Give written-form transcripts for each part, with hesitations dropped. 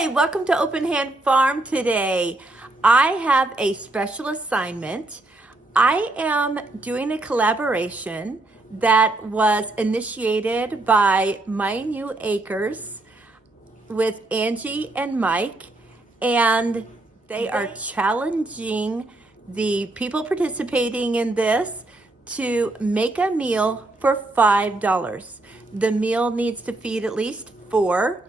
Hi, welcome to Open Hand Farm today. I have a special assignment. I am doing a collaboration that was initiated by My New Acres with Angie and Mike, and they are challenging the people participating in this to make a meal for $5. The meal needs to feed at least 4.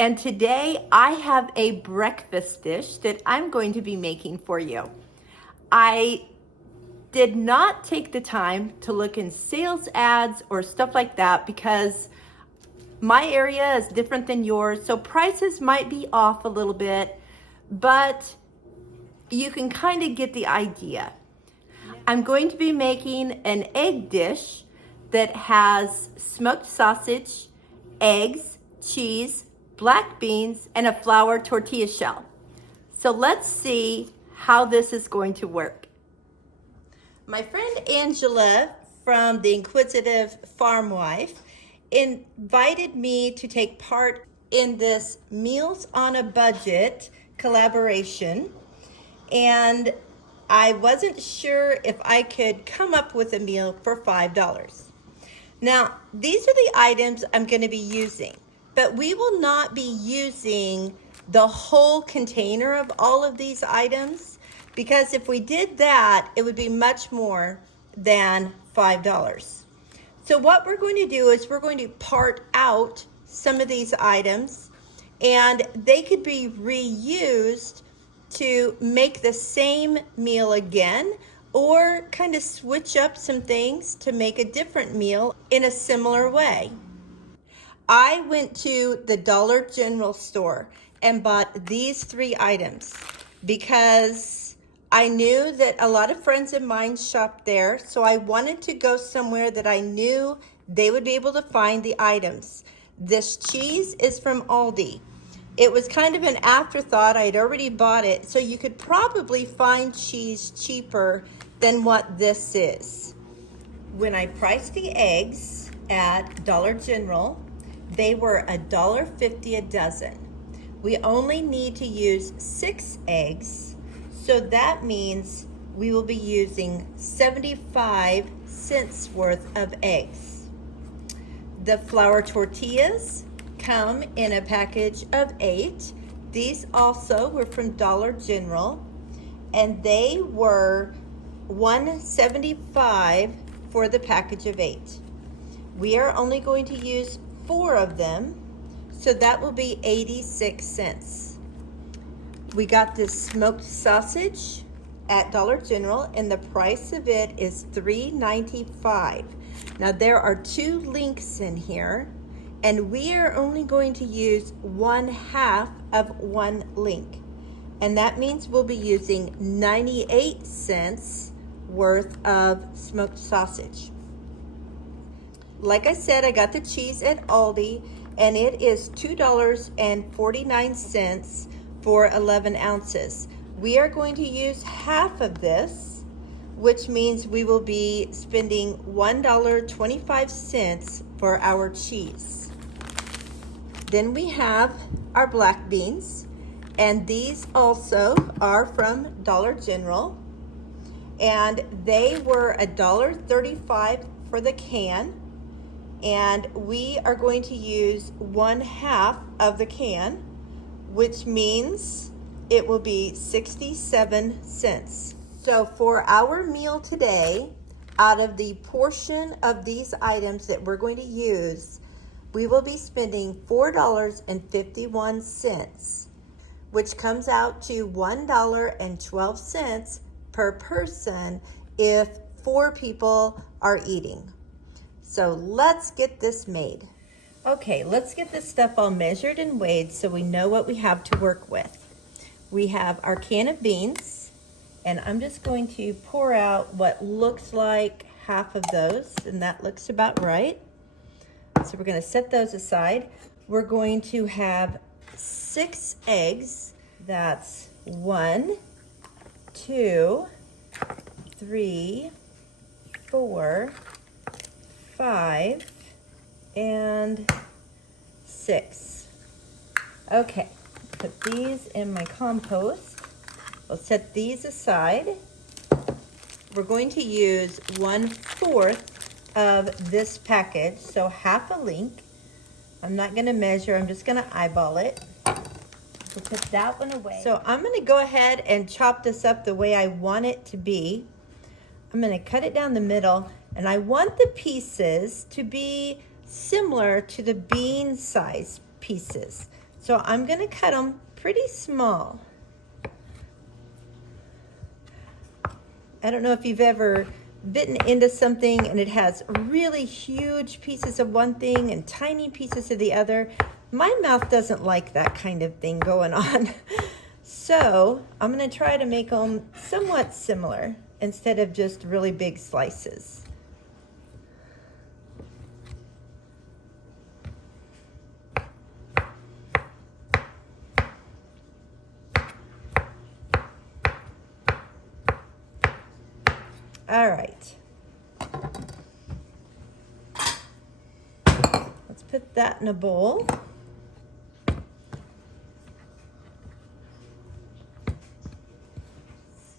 And today I have a breakfast dish that I'm going to be making for you. I did not take the time to look in sales ads or stuff like that because my area is different than yours, so prices might be off a little bit, but you can kind of get the idea. I'm going to be making an egg dish that has smoked sausage, eggs, cheese, black beans, and a flour tortilla shell. So let's see how this is going to work. My friend Angela from the Inquisitive Farm Wife invited me to take part in this Meals on a Budget collaboration, and I wasn't sure if I could come up with a meal for $5. Now, these are the items I'm going to be using, but we will not be using the whole container of all of these items, because if we did that, it would be much more than $5. So what we're going to do is we're going to part out some of these items, and they could be reused to make the same meal again, or kind of switch up some things to make a different meal in a similar way. I went to the Dollar General store and bought these 3 items because I knew that a lot of friends of mine shop there, so I wanted to go somewhere that I knew they would be able to find the items. This cheese is from Aldi. It was kind of an afterthought. I had already bought it, so you could probably find cheese cheaper than what this is. When I priced the eggs at Dollar General, they were $1.50 a dozen. We only need to use 6 eggs, so that means we will be using 75 cents worth of eggs. The flour tortillas come in a package of 8. These also were from Dollar General, and they were $1.75 for the package of 8. We are only going to use 4 of them, so that will be 86 cents. We got this smoked sausage at Dollar General, and the price of it is $3.95. Now there are 2 links in here, and we are only going to use 1/2 of 1 link, and that means we'll be using 98 cents worth of smoked sausage. Like I said, I got the cheese at Aldi, and it is $2.49 for 11 ounces. We are going to use half of this, which means we will be spending $1.25 for our cheese. Then we have our black beans, and these also are from Dollar General, and they were $1.35 for the can, and we are going to use 1/2 of the can, which means it will be 67 cents. So for our meal today, out of the portion of these items that we're going to use, we will be spending $4.51, which comes out to $1.12 per person if 4 people are eating. So let's get this made. Okay, let's get this stuff all measured and weighed so we know what we have to work with. We have our can of beans, and I'm just going to pour out what looks like half of those, and that looks about right. So we're going to set those aside. We're going to have 6 eggs. That's 1, 2, 3, 4, 5, and 6. Okay, put these in my compost. I'll set these aside. We're going to use 1/4 of this package, so half a link. I'm not gonna measure, I'm just gonna eyeball it. We'll put that one away. So I'm gonna go ahead and chop this up the way I want it to be. I'm gonna cut it down the middle, and I want the pieces to be similar to the bean size pieces. So I'm gonna cut them pretty small. I don't know if you've ever bitten into something and it has really huge pieces of one thing and tiny pieces of the other. My mouth doesn't like that kind of thing going on. So I'm gonna try to make them somewhat similar instead of just really big slices. All right. Let's put that in a bowl.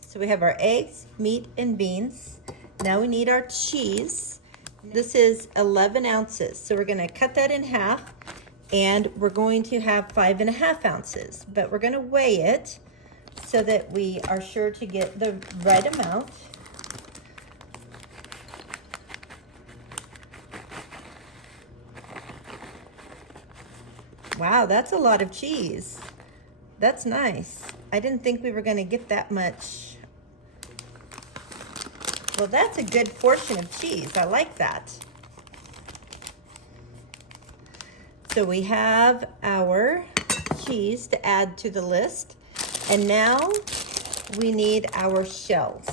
So we have our eggs, meat, and beans. Now we need our cheese. This is 11 ounces. So we're gonna cut that in half, and we're going to have 5.5 ounces, but we're gonna weigh it so that we are sure to get the right amount. Wow, that's a lot of cheese. That's nice. I didn't think we were gonna get that much. Well, that's a good portion of cheese. I like that. So we have our cheese to add to the list. And now we need our shells.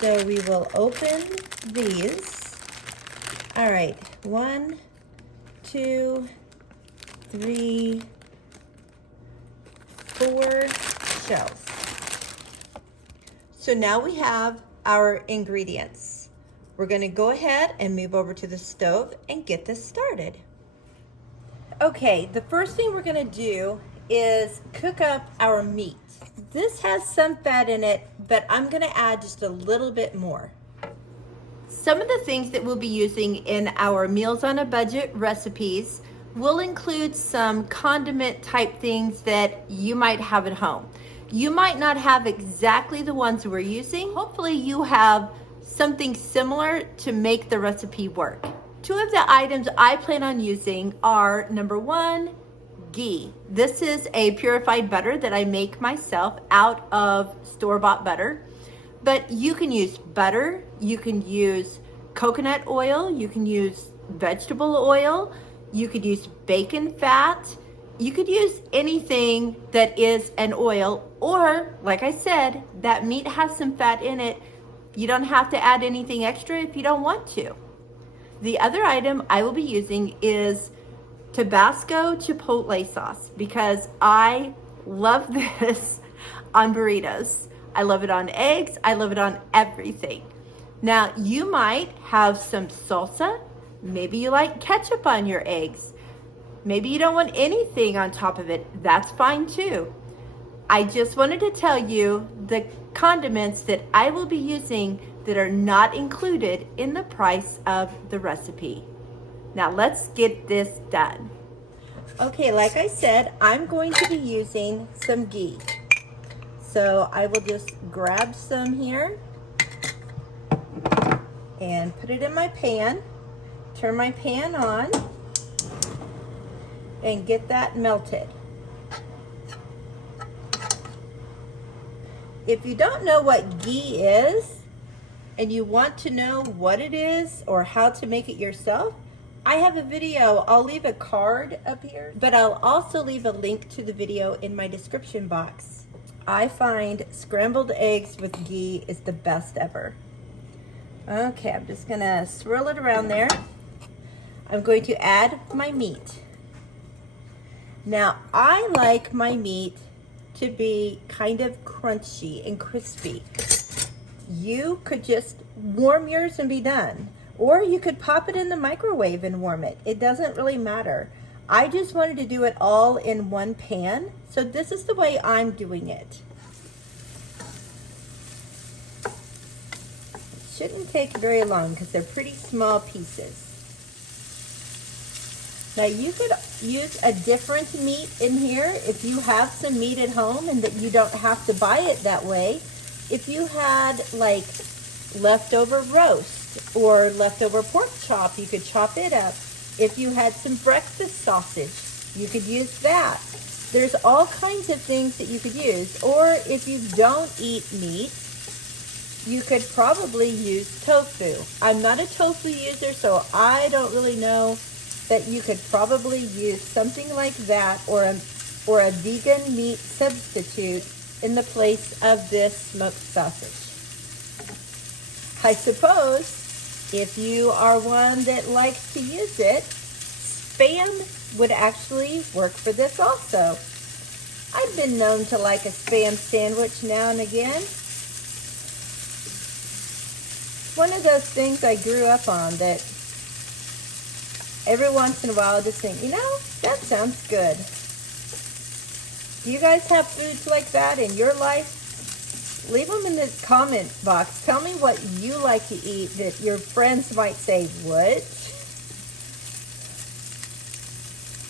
So we will open these. All right, 1, 2, 3, 4 shells. So now we have our ingredients. We're gonna go ahead and move over to the stove and get this started. Okay, the first thing we're gonna do is cook up our meat. This has some fat in it, but I'm gonna add just a little bit more. Some of the things that we'll be using in our Meals on a Budget recipes will include some condiment type things that you might have at home. You might not have exactly the ones we're using. Hopefully you have something similar to make the recipe work. 2 of the items I plan on using are, number 1, ghee. This is a purified butter that I make myself out of store-bought butter. But you can use butter, you can use coconut oil, you can use vegetable oil, you could use bacon fat, you could use anything that is an oil, or like I said, that meat has some fat in it. You don't have to add anything extra if you don't want to. The other item I will be using is Tabasco chipotle sauce because I love this on burritos. I love it on eggs. I love it on everything. Now, you might have some salsa. Maybe you like ketchup on your eggs. Maybe you don't want anything on top of it. That's fine too. I just wanted to tell you the condiments that I will be using that are not included in the price of the recipe. Now, let's get this done. Okay, like I said, I'm going to be using some ghee. So I will just grab some here and put it in my pan, turn my pan on, and get that melted. If you don't know what ghee is and you want to know what it is or how to make it yourself, I have a video. I'll leave a card up here, but I'll also leave a link to the video in my description box. I find scrambled eggs with ghee is the best ever. Okay, I'm just gonna swirl it around there. I'm going to add my meat. Now, I like my meat to be kind of crunchy and crispy. You could just warm yours and be done. Or you could pop it in the microwave and warm it. It doesn't really matter. I just wanted to do it all in one pan, so this is the way I'm doing it. It shouldn't take very long because they're pretty small pieces. Now you could use a different meat in here if you have some meat at home and that you don't have to buy it that way. If you had like leftover roast or leftover pork chop, you could chop it up. If you had some breakfast sausage, you could use that. There's all kinds of things that you could use. Or if you don't eat meat, you could probably use tofu. I'm not a tofu user, so I don't really know, that you could probably use something like that or a vegan meat substitute in the place of this smoked sausage. I suppose if you are one that likes to use it, Spam would actually work for this also. I've been known to like a Spam sandwich now and again. It's one of those things I grew up on that every once in a while I just think, you know, that sounds good. Do you guys have foods like that in your life? Leave them in the comment box. Tell me what you like to eat that your friends might say, what?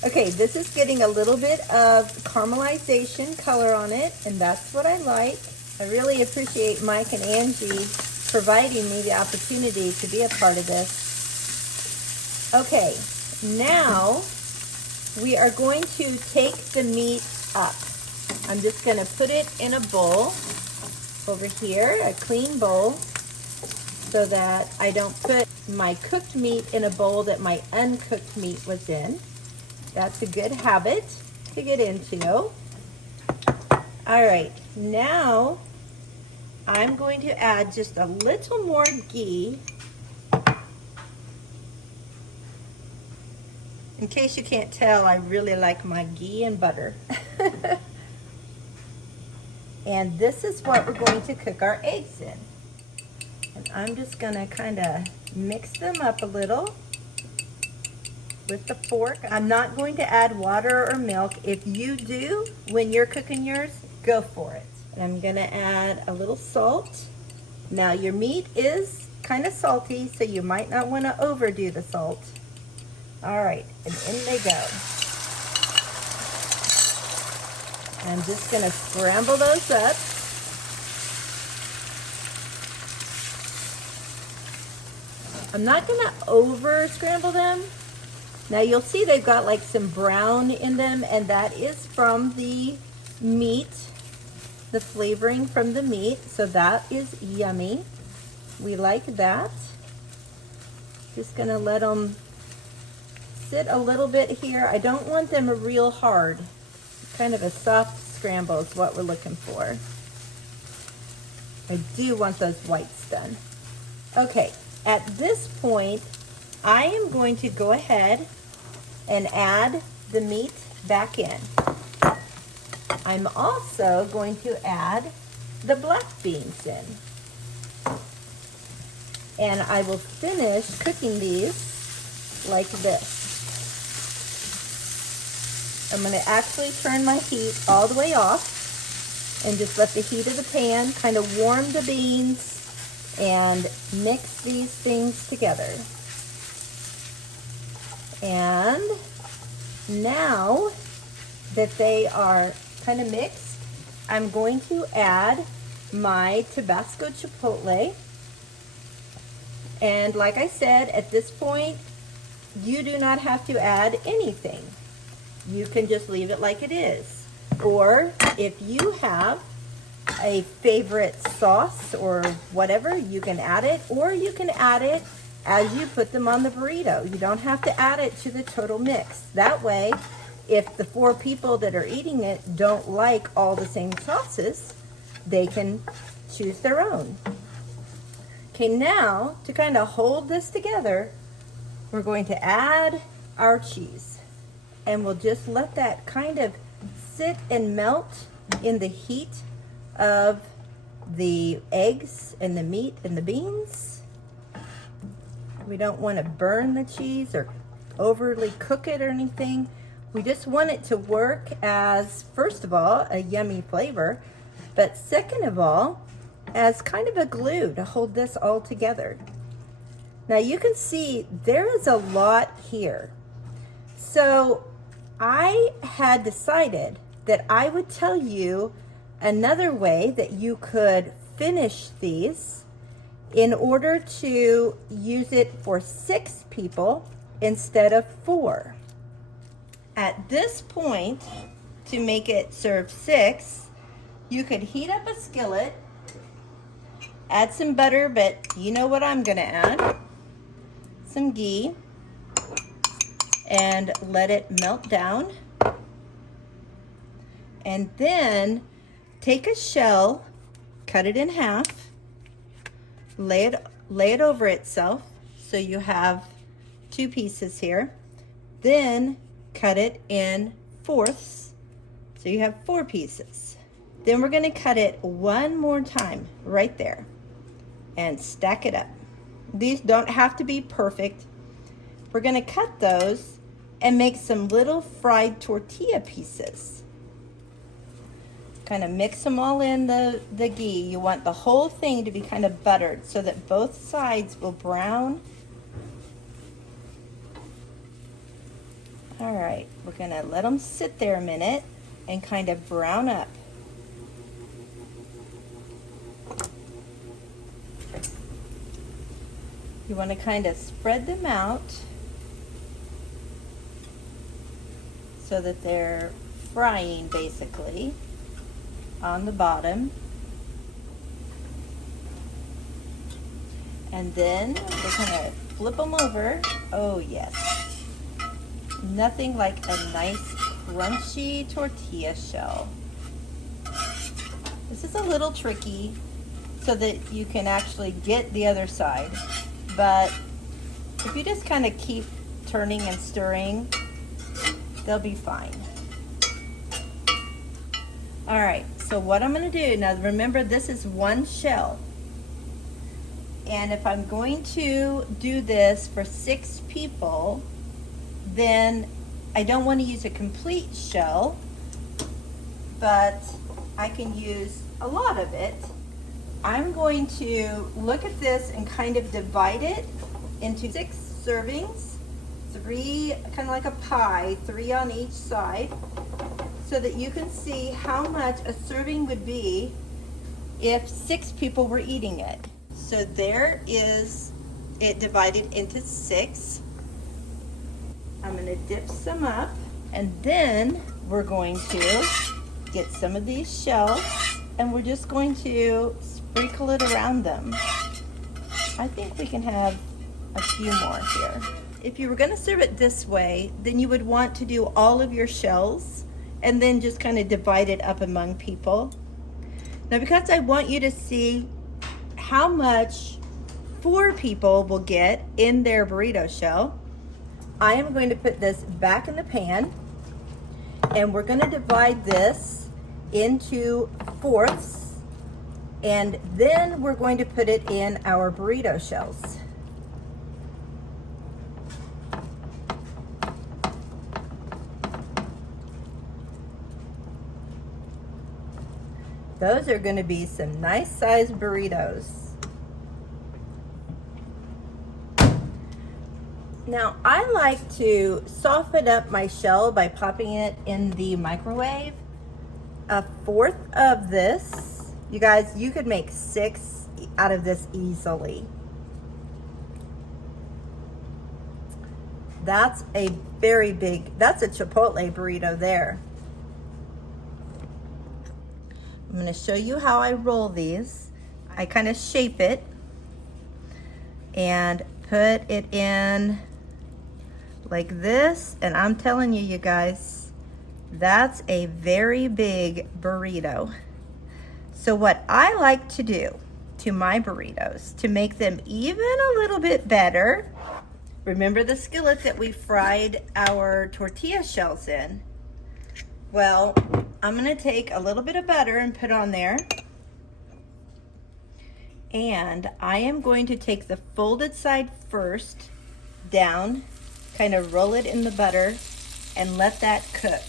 Okay, this is getting a little bit of caramelization color on it, and that's what I like. I really appreciate Mike and Angie providing me the opportunity to be a part of this. Okay, now we are going to take the meat up. I'm just going to put it in a bowl over here, a clean bowl, so that I don't put my cooked meat in a bowl that my uncooked meat was in. That's a good habit to get into. All right, now I'm going to add just a little more ghee. In case you can't tell, I really like my ghee and butter. And this is what we're going to cook our eggs in. And I'm just gonna kind of mix them up a little with the fork. I'm not going to add water or milk. If you do, when you're cooking yours, go for it. And I'm gonna add a little salt. Now your meat is kind of salty, so you might not want to overdo the salt. All right, and in they go. I'm just gonna scramble those up. I'm not gonna over scramble them. Now you'll see they've got like some brown in them, and that is from the meat, the flavoring from the meat, so that is yummy. We like that. Just gonna let them sit a little bit here. I don't want them real hard. Kind of a soft scramble is what we're looking for. I do want those whites done. Okay, at this point, I am going to go ahead and add the meat back in. I'm also going to add the black beans in. And I will finish cooking these like this. I'm going to actually turn my heat all the way off and just let the heat of the pan kind of warm the beans and mix these things together. And now that they are kind of mixed, I'm going to add my Tabasco Chipotle. And like I said, at this point, you do not have to add anything. You can just leave it like it is. Or if you have a favorite sauce or whatever, you can add it, or you can add it as you put them on the burrito. You don't have to add it to the total mix. That way, if the 4 people that are eating it don't like all the same sauces, they can choose their own. Okay, now to kind of hold this together, we're going to add our cheese. And we'll just let that kind of sit and melt in the heat of the eggs and the meat and the beans. We don't want to burn the cheese or overly cook it or anything. We just want it to work as, first of all, a yummy flavor, but second of all, as kind of a glue to hold this all together. Now you can see there is a lot here. So I had decided that I would tell you another way that you could finish these in order to use it for 6 people instead of 4. At this point, to make it serve 6, you could heat up a skillet, add some butter, but you know what I'm gonna add, some ghee, and let it melt down. And then take a shell, cut it in half, lay it over itself so you have 2 pieces here. Then cut it in 4ths so you have 4 pieces. Then we're going to cut it one more time right there and stack it up. These don't have to be perfect. We're going to cut those and make some little fried tortilla pieces. Kind of mix them all in the ghee. You want the whole thing to be kind of buttered so that both sides will brown. All right, we're gonna let them sit there a minute and kind of brown up. You want to kind of spread them out so that they're frying basically on the bottom. And then we're gonna flip them over. Oh yes. Nothing like a nice crunchy tortilla shell. This is a little tricky so that you can actually get the other side. But if you just kind of keep turning and stirring, they'll be fine. All right, so what I'm gonna do, now remember this is one shell. And if I'm going to do this for 6 people, then I don't want to use a complete shell, but I can use a lot of it. I'm going to look at this and kind of divide it into 6 servings, 3, kind of like a pie, 3 on each side, so that you can see how much a serving would be if 6 people were eating it. So there is it divided into 6. I'm going to dip some up, and then we're going to get some of these shells and we're just going to sprinkle it around them. I think we can have a few more here. If you were going to serve it this way, then you would want to do all of your shells and then just kind of divide it up among people. Now, because I want you to see how much 4 people will get in their burrito shell, I am going to put this back in the pan, and we're going to divide this into 4ths, and then we're going to put it in our burrito shells. Those are going to be some nice sized burritos. Now, I like to soften up my shell by popping it in the microwave. 1/4 of this, you guys, you could make 6 out of this easily. That's a very big, that's a Chipotle burrito there. I'm going to show you how I roll these. I kind of shape it and put it in like this, and I'm telling you, you guys, that's a very big burrito. So what I like to do to my burritos to make them even a little bit better, remember the skillet that we fried our tortilla shells in? Well, I'm going to take a little bit of butter and put on there. And I am going to take the folded side first down, kind of roll it in the butter and let that cook.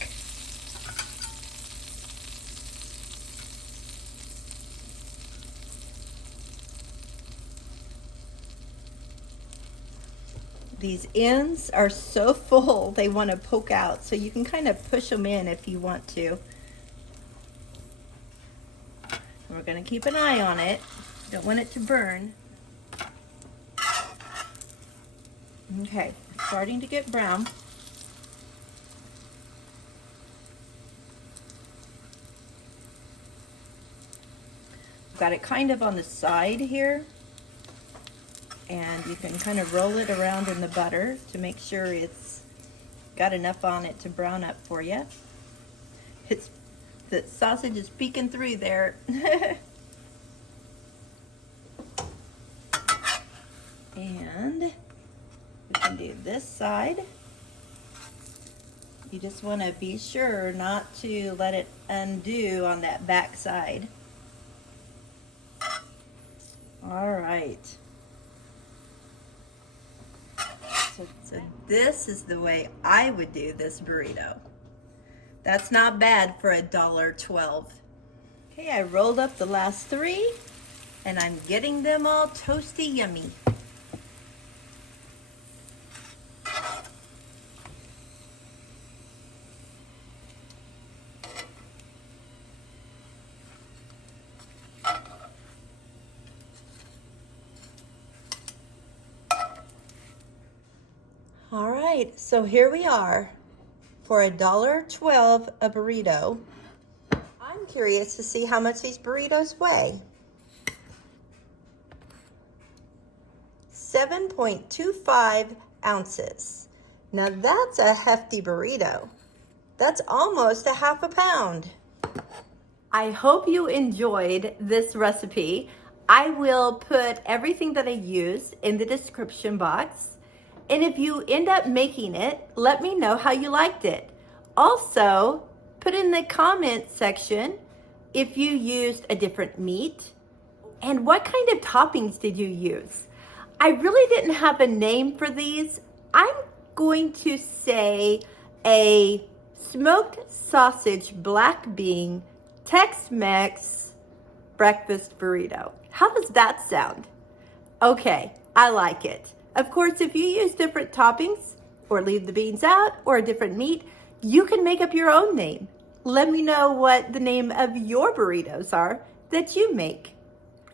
These ends are so full, they want to poke out, so you can kind of push them in if you want to. We're going to keep an eye on it. Don't want it to burn. Okay, starting to get brown. Got it kind of on the side here, and you can kind of roll it around in the butter to make sure it's got enough on it to brown up for you. The sausage is peeking through there. And we can do this side. You just want to be sure not to let it undo on that back side. All right. So this is the way I would do this burrito. That's not bad for $1.12. Okay, I rolled up the last 3 and I'm getting them all toasty yummy. All right, so here we are for $1.12 a burrito. I'm curious to see how much these burritos weigh. 7.25 ounces. Now that's a hefty burrito. That's almost a half a pound. I hope you enjoyed this recipe. I will put everything that I used in the description box. And if you end up making it, let me know how you liked it. Also, put in the comment section if you used a different meat and what kind of toppings did you use. I really didn't have a name for these. I'm going to say a smoked sausage black bean Tex Mex breakfast burrito. How does that sound? Okay, I like it. Of course, if you use different toppings or leave the beans out or a different meat, you can make up your own name. Let me know what the name of your burritos are that you make.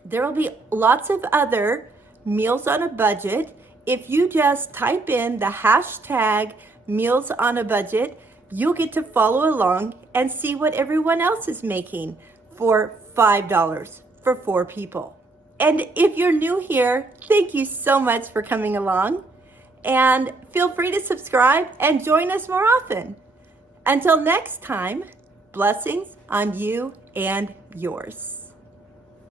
There will be lots of other meals on a budget. If you just type in the hashtag meals on a budget, you'll get to follow along and see what everyone else is making for $5 for 4 people. And if you're new here, thank you so much for coming along. And feel free to subscribe and join us more often. Until next time, blessings on you and yours.